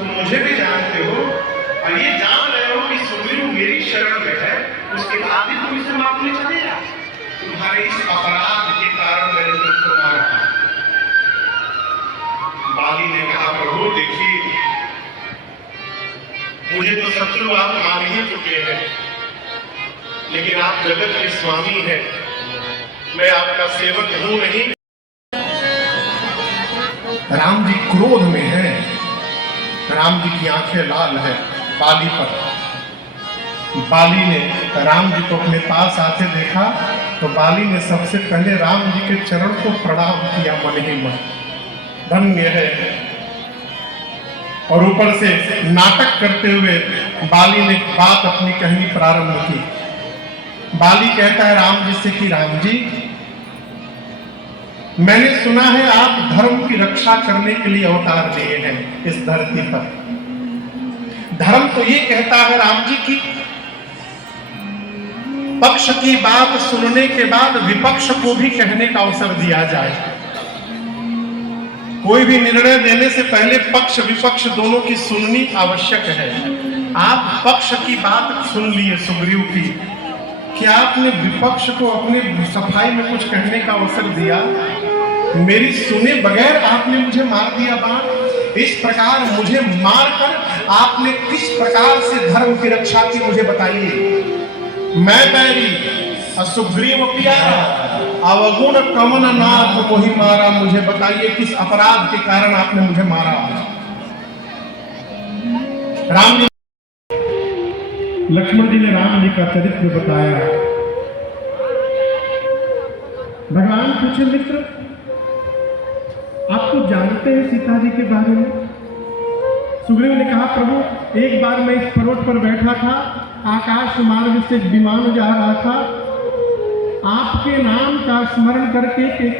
तुम मुझे भी जानते हो और ये जान रहे हो कि सुग्रीव मेरी शरण में है, उसके बाद भी तुम इसे मारने चले जा। तुम्हारे इस अपराध के कारण मैंने तुमको मारा। बाली ने कहा, प्रभु देखिए, मुझे तो शत्रु आप मान ही चुके हैं, लेकिन आप जगत के स्वामी हैं, मैं आपका सेवक हूं नहीं। राम जी क्रोध में हैं। राम जी की आंखें लाल है बाली पर। बाली ने राम जी को अपने पास आते देखा तो बाली ने सबसे पहले राम जी के चरण को प्रणाम किया मन ही मन, धन्य है। और ऊपर से नाटक करते हुए बाली ने बात अपनी कहनी प्रारंभ की। बाली कहता है राम जी से कि राम जी, मैंने सुना है आप धर्म की रक्षा करने के लिए अवतार लिए हैं इस धरती पर। धर्म तो ये कहता है राम जी की पक्ष की बात सुनने के बाद विपक्ष को भी कहने का अवसर दिया जाए। कोई भी निर्णय देने से पहले पक्ष विपक्ष दोनों की सुननी आवश्यक है। आप पक्ष की बात सुन लिए सुग्रीव की, क्या आपने विपक्ष को अपने सफाई में कुछ कहने का अवसर दिया? मेरी सुने बगैर आपने मुझे मार दिया बाण। इस प्रकार मुझे मारकर आपने किस प्रकार से धर्म की रक्षा की, मुझे बताइए। मैं बैरी सुग्रीव प्यारा, अवगुण कमन नाथ मोहि मारा। मुझे बताइए किस अपराध के कारण आपने मुझे मारा। राम जी, लक्ष्मण जी ने राम जी का चरित्र बताया। भगवान पूछे, मित्र आप तो जानते हैं सीता जी के बारे में? सुग्रीव ने कहा, प्रभु एक बार मैं इस पर्वत पर बैठा था, आकाश मार्ग से विमान जा रहा था, आपके नाम का स्मरण करके एक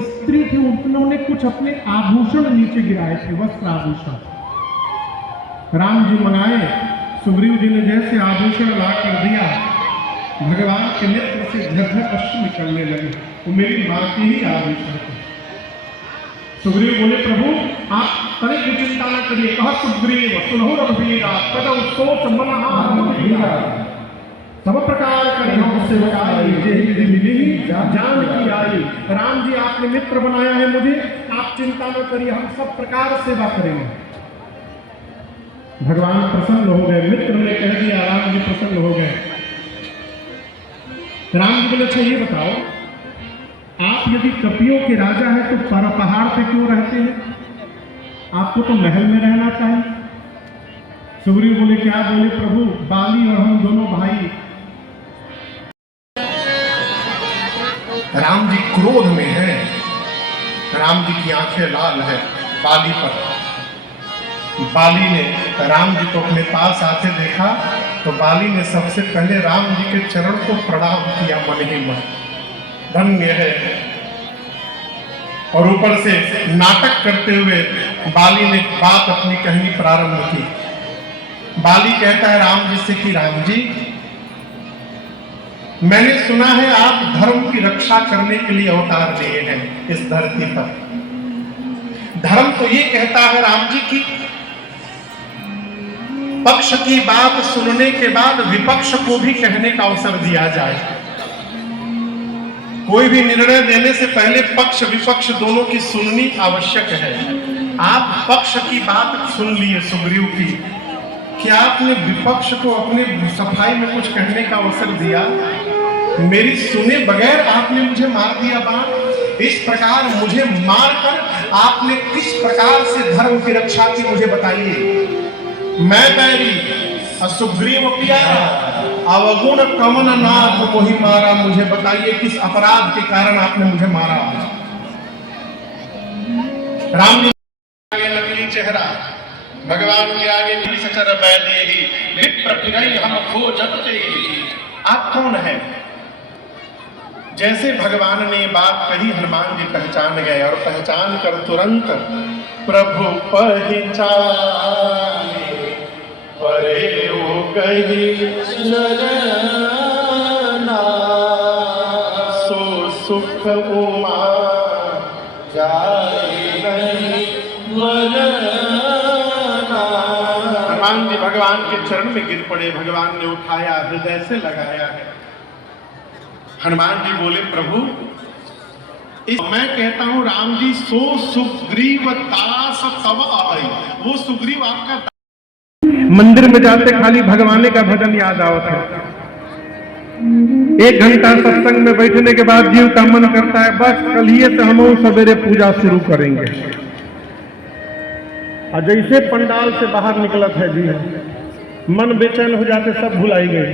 स्त्री थी, उन्होंने कुछ अपने आभूषण नीचे गिराए थे, वस्त्र आभूषण। राम जी मंगाए, सुग्रीव जी ने जैसे आभूषण ला कर दिया, भगवान के नेत्र से झरझर अश्रु निकलने लगे। वो मेरी मां की ही आभूषण थे। सुग्रीव बोले, प्रभु आप तनिक भी चिंता न करिए। कहा सुग्रीव सुनहु रघुवीरा, कदम सोच मन हीरा, सब प्रकार कर सेवकाई, जेहि मिली जान की आई। राम जी आपने मित्र बनाया है मुझे, आप चिंता न करिए, हम सब प्रकार सेवा करेंगे। भगवान प्रसन्न हो गए, मित्र ने कह दिया, राम जी प्रसन्न हो गए। राम जी बोले, अच्छा ये बताओ, आप यदि कपियों के राजा हैं तो पहाड़ पे क्यों रहते हैं? आपको तो महल में रहना चाहिए। सुग्रीव बोले, क्या बोले प्रभु, बाली और हम दोनों भाई। राम जी क्रोध में हैं। राम जी की आंखें लाल है बाली पर। बाली ने राम जी को अपने पास आते देखा तो बाली ने सबसे पहले राम जी के चरण को प्रणाम किया मन ही मन, धन्य है। और ऊपर से नाटक करते हुए बाली ने बात अपनी कहनी प्रारंभ की। बाली कहता है राम जी से कि राम जी, मैंने सुना है आप धर्म की रक्षा करने के लिए अवतार लिए हैं इस धरती पर। धर्म तो ये कहता है राम जी की पक्ष की बात सुनने के बाद विपक्ष को भी कहने का अवसर दिया जाए। कोई भी निर्णय देने से पहले पक्ष विपक्ष दोनों की सुननी आवश्यक है। आप पक्ष की बात सुन लिए सुग्रीव की, क्या आपने विपक्ष को अपने सफाई में कुछ कहने का अवसर दिया? मेरी सुने बगैर आपने मुझे मार दिया बाण। इस प्रकार मुझे मारकर आपने किस प्रकार से धर्म की रक्षा की, मुझे बताइए। मैं बैरी सुग्रीव प्यारा, अवगुण कमन नाथ मोहि मारा। मुझे बताइए किस अपराध के कारण आपने मुझे मारा। राम जी आगे नकली चेहरा, भगवान के आगे सचर बैदेहि, विप्र फिरहि हम खोजत तेहि। आप कौन है? जैसे भगवान ने बात कही, हनुमान जी पहचान गए और पहचान कर तुरंत प्रभु पहचान परे हो गई नरना, सो सुख उमा जाए नहीं मरना। हनुमान जी भगवान के चरण में गिर पड़े, भगवान ने उठाया, हृदय से लगाया है। हनुमान जी बोले, प्रभु मैं कहता हूं राम जी सो सुग्रीव दास तब आई, वो सुग्रीव आपका। मंदिर में जाते खाली भगवान का भजन याद आवत है। 1 घंटा सत्संग में बैठने के बाद जीव का मन करता है बस कलिए से हम सवेरे पूजा शुरू करेंगे। और जैसे पंडाल से बाहर निकलत है जी, मन बेचैन हो जाते, सब भुलाई गए।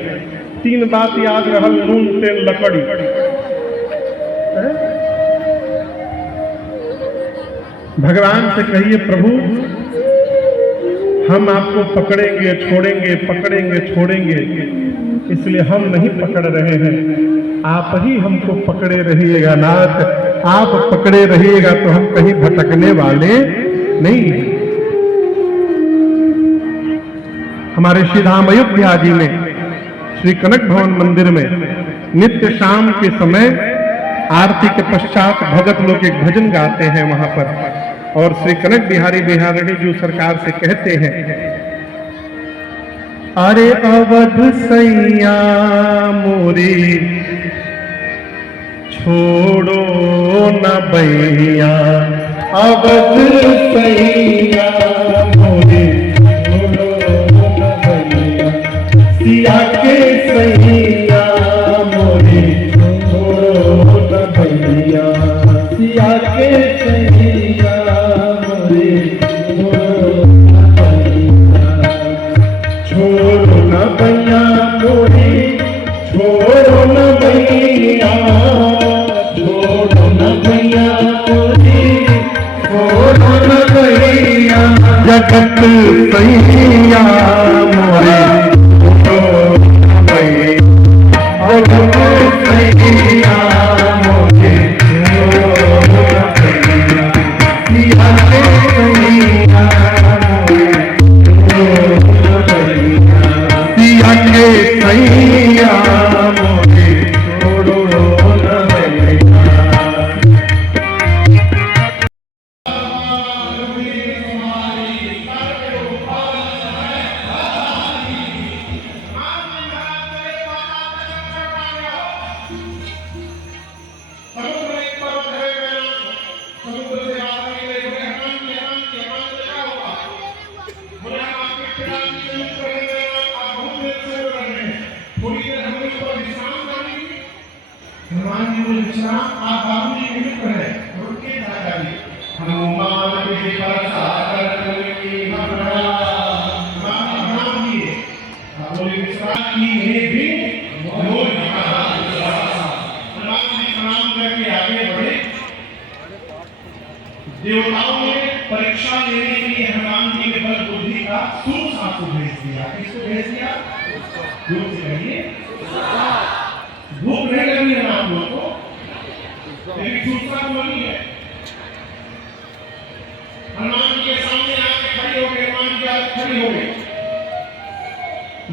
3 बात याद रहल, नून तेल लकड़ी। भगवान से कहिए प्रभु हम आपको पकड़ेंगे छोड़ेंगे, पकड़ेंगे छोड़ेंगे, इसलिए हम नहीं पकड़ रहे हैं, आप ही हमको पकड़े रहिएगा नाथ। आप पकड़े रहिएगा तो हम कहीं भटकने वाले नहीं हैं। हमारे श्री धाम अयोध्या जी में श्री कनक भवन मंदिर में नित्य शाम के समय आरती के पश्चात भगत लोग एक भजन गाते हैं वहां पर, और श्री कनक बिहारी बिहारी जो सरकार से कहते हैं, अरे अवध सैया मोरी छोड़ो न बैया, अवध सैया मोरी सिया के सैया मोरे छोड़ो न भैया, सिया के सैया मोरे छोड़ो न भैया, छोड़ो न भैया मोरे, छोड़ो न भैया, छोड़ो न भैया, जगत सैया मोरे हनुमान जी को विश्राम आप बाबू जी मिल पर है उनके दादाजी हनुमान के सागर की हमरा नाम दिए बोले विश्राम की है भी मोर हनुमान जी प्रणाम करके आगे बढ़े। देवताओं ने परीक्षा लेने के लिए हनुमान जी के बल बुद्धि का सूर्य को भेज दिया। किसको भेज दिया? जोर से कहिए। भूख नहीं लगी है आप लोगों को, लेकिन दूसरा बोली है। हनुमान जी के सामने आके खड़ी हो गई, हनुमान जी आज खड़ी हो गई,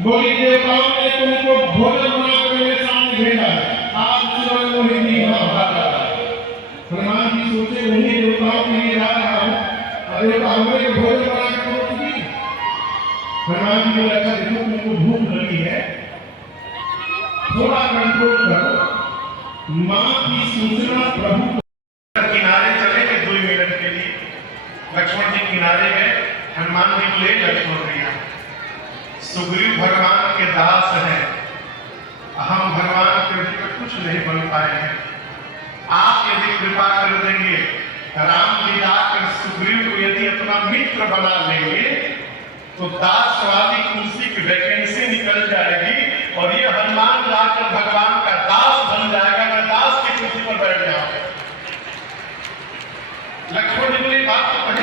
बोली देवताओं ने तुमको भोजन बनाकर मेरे सामने भेजा है, आप सुनो मोहिनी महाभारत। हनुमान जी सोचे उन्हीं देवताओं के लिए जा रहा हूँ, देवताओं ने भोजन बनाकर परोसी। हनुमान जी बोले अच्छा देखो तुमको भूख लगी है, थोड़ा कंट्रोल करो, मां की सूचना प्रभु किनारे चले गए 2 मिनट के लिए। लक्ष्मण जी किनारे गए, हनुमान जी को ले लक्ष्मण भैया सुग्रीव भगवान के दास हैं, हम भगवान के पर कुछ नहीं बन पाए हैं, आप यदि कृपा कर देंगे राम जी जाकर सुग्रीव को यदि अपना मित्र बना लेंगे तो दास वाली कुर्सी की वैकेंसी निकल जाएगी और ये हनुमान जाकर भगवान का दास बन जाएगा, मैं दास की कुर्सी पर बैठ जाऊंगा। लक्ष्मण जी ने बात तो कही।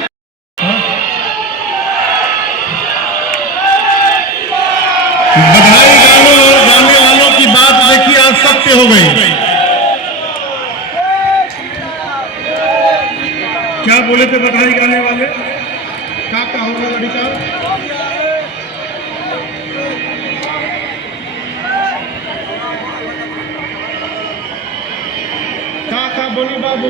बधाई गानों और गाने वालों की बात देखिए आज सत्य हो गई। क्या बोले थे बधाई गाने वाले? क्या होगा लड़का? का बोली बाबू?